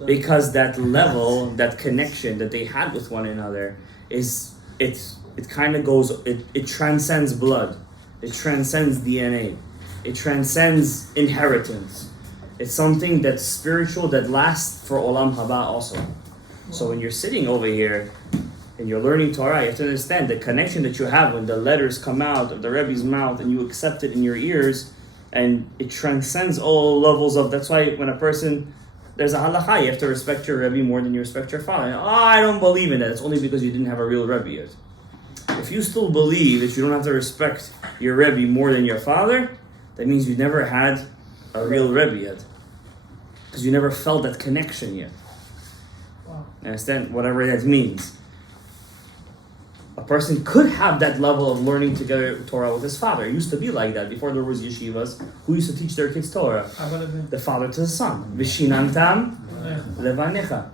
Because that level, that connection that they had with one another, it transcends blood. It transcends DNA. It transcends inheritance. It's something that's spiritual that lasts for Olam Haba also. So when you're sitting over here and you're learning Torah, you have to understand the connection that you have when the letters come out of the Rebbe's mouth and you accept it in your ears, and it transcends all levels of. That's why when a person, there's a halakha, you have to respect your Rebbe more than you respect your father. Oh, I don't believe in that. It's only because you didn't have a real Rebbe yet. If you still believe that you don't have to respect your Rebbe more than your father, that means you never had a real Rebbe yet. Because you never felt that connection yet. Understand? Whatever that means. A person could have that level of learning together Torah with his father. It used to be like that before there was yeshivas. Who used to teach their kids Torah? The father to the son. Vishinantam levanecha.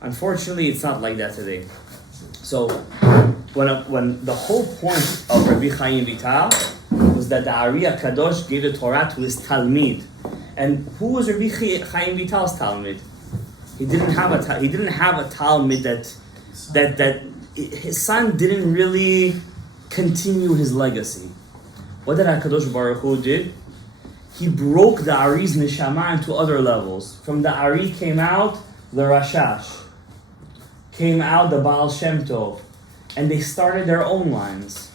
Unfortunately, it's not like that today. So, when the whole point of Rabbi Chaim Vital was that the Ari HaKadosh gave the Torah to his Talmid. And who was Rabbi Chaim Vital's Talmid? He didn't have a Talmid that his son didn't really continue his legacy. What did HaKadosh Baruch Hu did? He broke the Ari's neshama into other levels. From the Ari came out the Rashash, came out the Baal Shem Tov, and they started their own lines.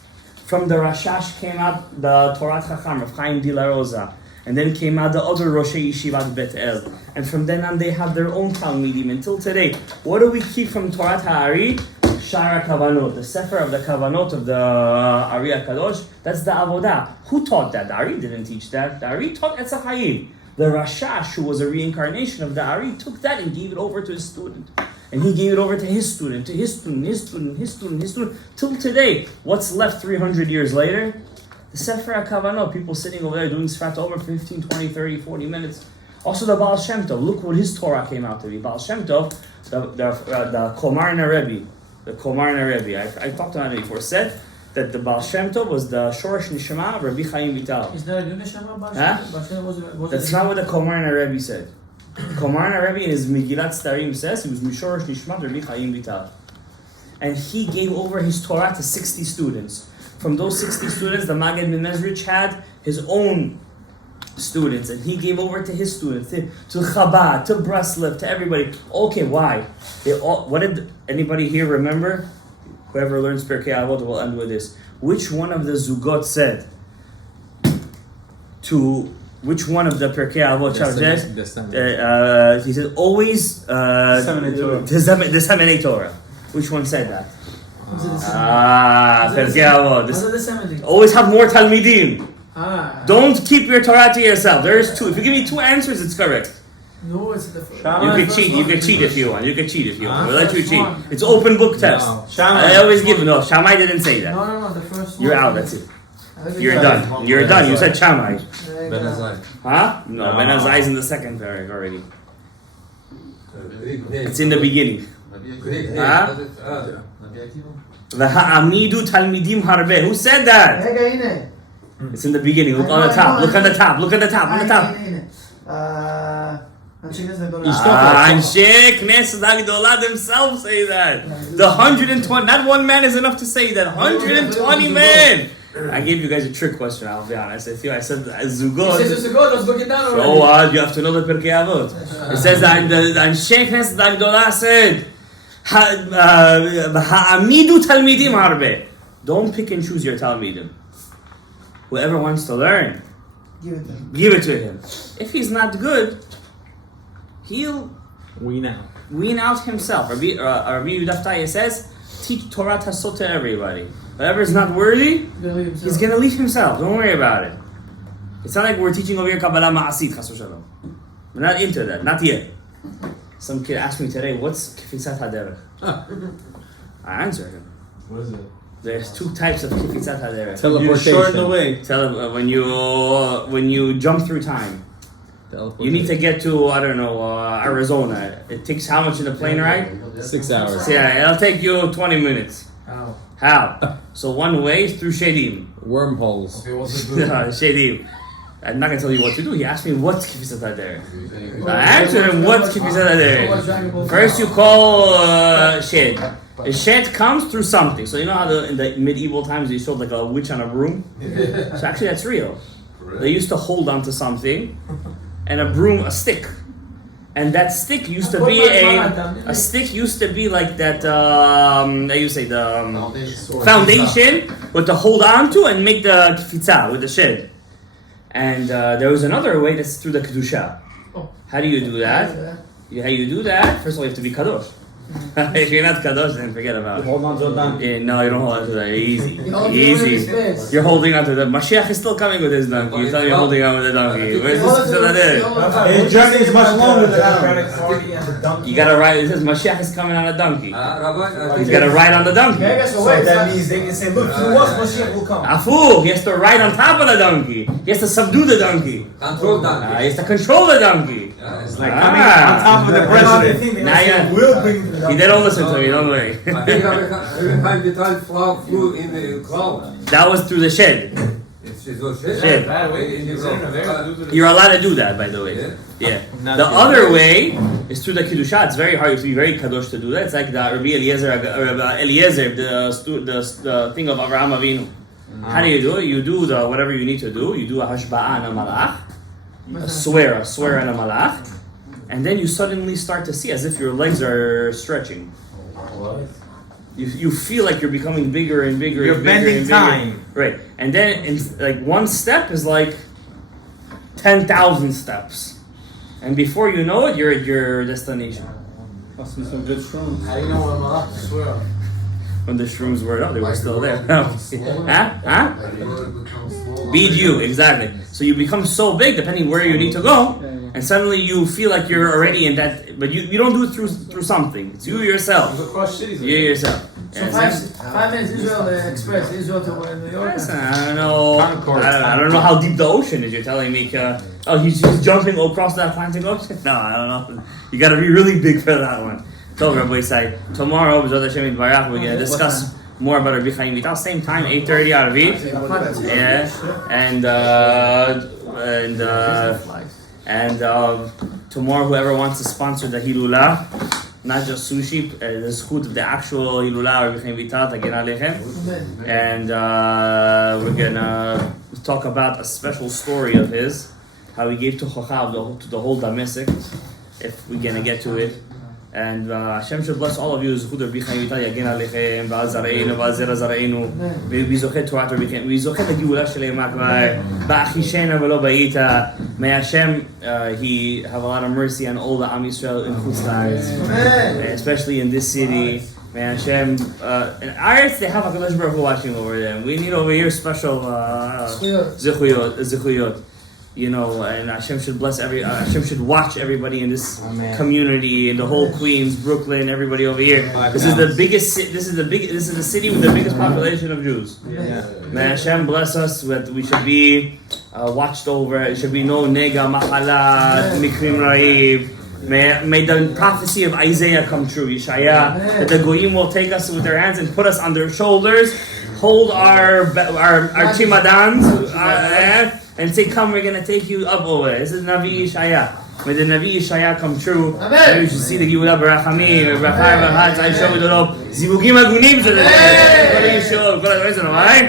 From the Rashash came out the Torat Chacham of Chaim de la Rosa, and then came out the other Roshei Yeshivat Bet El. And from then on they have their own Talmidim until today. What do we keep from Torat HaAri? Shara Kavanot, the Sefer of the Kavanot of the Ari HaKadosh, that's the Avodah. Who taught that? The Ari didn't teach that. The Ari taught Etz Haim. The Rashash, who was a reincarnation of the Ari, took that and gave it over to his student. And he gave it over to his student, to his student, his student, his student, his student, till today. What's left 300 years later? The Sefer HaKavanot, people sitting over there doing Sfat Omer for 15, 20, 30, 40 minutes. Also the Baal Shem Tov, look what his Torah came out to be. Baal Shem Tov, the Komarna Rebbe, I talked about it before, said that the Baal Shem Tov was the Shoresh Neshama of Rabbi Haim Vital. Is there a new Neshama? Huh? That's not what the Komarna Rebbe said. Komarna Rebbe in his Megillat Starim says he was Mishoresh Nishmat Rabbi Haim Vital. And he gave over his Torah to 60 students. From those 60 students, the Maggid Mezrich had his own students, and he gave over to his students, to Chabad, to Breslov, to everybody. Okay, why? What did anybody here remember? Whoever learns Pirkei Avot will end with this. Which one of the Zugot said to which one of the Pirkei Avot he said always disseminate Torah. Which one said that? Pirkei Avot. Always have more Talmidim. Don't keep your Torah to yourself. There's two. If you give me two answers, it's correct. No, it's the first. You can cheat. You can cheat if you want. You can cheat if you want. We'll let you cheat. It's open book test. I always give. No, Shammai didn't say that. No, the first one. You're out. That's it. You're done. You're done. You said Shammai. Ben Azai. Huh? No, Ben Azai is in the second paragraph already. It's in the beginning. Huh? V'ha'amidu talmidim harbe. Who said that? It's in the beginning. Look on the top. Look on the top. Look on the top. On the top. Anshe Knesset Agdola themselves say that. The 120, not one man is enough to say that. 120 men. I gave you guys a trick question, I'll be honest. I said Zugot. It says Zugot, let's look it down already. So you have to know the Pirkei Avot. It says that Anshe Knesset Agdola said, Ha'amidu talmidim harbe. Don't pick and choose your talmidim. Whoever wants to learn, give it to him. If he's not good, he'll wean out himself. Rabbi Yehuda Ftaya says, teach Torah Tasot to everybody. Whoever's not worthy, he's going to leave himself. Don't worry about it. It's not like we're teaching over here Kabbalah Ma'asit, Chas v'Shalom. We're not into that, not yet. Some kid asked me today, what's Kifisat HaDerech? I answered him. What is it? There's two types of Kifisat HaDerech. Teleportation. You shorten the way. Tell him when you jump through time. You need to get to, I don't know, Arizona. It takes how much in the plane ride? 6 hours. So yeah, it'll take you 20 minutes. How? So one way is through Shedim. Wormholes. Okay, what's the good? Shedim. I'm not going to tell you what to do. He asked me, what's Kifisat HaDerech? So I answered him, what's Kifisat HaDerech? First you call Shed. A shed comes through something. So you know how in the medieval times they showed like a witch on a broom? So actually that's real. They used to hold onto something and a broom, a stick. And that stick used to be a stick used to be like that, how you say, the foundation with to hold on to and make the kfitza with the shed. And there was another way that's through the kedusha. How do you do that? How you do that? First of all, you have to be kadosh. If you're not kadosh, then forget about it. Hold on to a donkey. No, you don't hold on to that. Easy. You're holding on to that. Mashiach is still coming with his donkey. You tell me you're holding on with the donkey. Where's this there? His journey is much longer than that. You gotta ride. It says Mashiach is coming on a donkey. He's gotta ride on the donkey. So that means they can say, look, through us, Mashiach will come. Afu, he has to ride on top of the donkey. He has to subdue the donkey. Control donkey. He has to control the donkey. It's like coming on top of the president. Now you they don't listen to me, don't worry. Every time the time flew in the cloud. That was through the shed. Shit. You're allowed to do that, by the way. Yeah. The other way is through the Kiddusha. It's very hard. You have to be very kadosh to do that. It's like the Rabbi Eliezer, the thing of Avraham Avinu. How do you do it? You do the whatever you need to do. You do a hashba'ah and a malach, a swear and a malach, and then you suddenly start to see as if your legs are stretching. What? You feel like you're becoming bigger and bigger. You're and bigger bending and bigger. time. Right, and then like one step is like 10,000 steps, and before you know it, you're at your destination. Must be some good shrooms. How do you know what I'm allowed to swear? when the shrooms were they were still there. Huh? BDU, exactly. So you become so big depending where you need to go, and suddenly you feel like you're already in that, but you don't do it through something. It's you yourself. Across cities. You yourself. So 5 minutes Israel Express, Israel to New York. Yes, I don't know. Concord. I don't know how deep the ocean is. You're telling me, he's jumping across the Atlantic Ocean? No, I don't know. You got to be really big for that one. Told Rabbi Isai, tomorrow, B'ezrat Hashem Yitbarach, we're going to discuss more about Rabbi Haim Vital. Same time, 8:30 Arvit. Yeah, and tomorrow, whoever wants to sponsor the Hillula, not just sushi, the zchut of the actual Hillula Rabbi Haim Vital, Tagen Aleichem. And we're gonna talk about a special story of his, how he gave to Chochav, to the whole Damascus, if we're gonna get to it. And Hashem should bless all of you. Zchut Rabbi Chaim Vital Yagen Aleichem, V'al Zareinu, V'al Zera Zareinu, V'zochet Torah Rabbi Chaim, V'zochet Hageulah Shelema Kvar, Ba'achishena V'lo Ba'ita. May Hashem He have a lot of mercy on all the Am Yisrael in Chutz La'aretz, especially in this city. May Hashem in Aretz they have HaKadosh Baruch Hu watching over them. We need over here special zichuyot. You know, and Hashem should bless Hashem should watch everybody in this community, in the whole Queens, Brooklyn, everybody over here. This is the biggest. This is the city with the biggest population of Jews. Yeah. May Hashem bless us that we should be watched over. It should be no nega, machalat, mikrim ra'ib. May the prophecy of Isaiah come true, Yeshaya, that the goyim will take us with their hands and put us on their shoulders, hold our chimadans. And say, come, we're going to take you up over. This is Navi Yeshaya. May the Navi Yeshaya come true. Maybe we should see the Geulah Barachamim, Barachai, Barachat, Zayshov, Vidorov, Zivugim Agunim, so that כל היישוב, כל הדברים שלנו, right?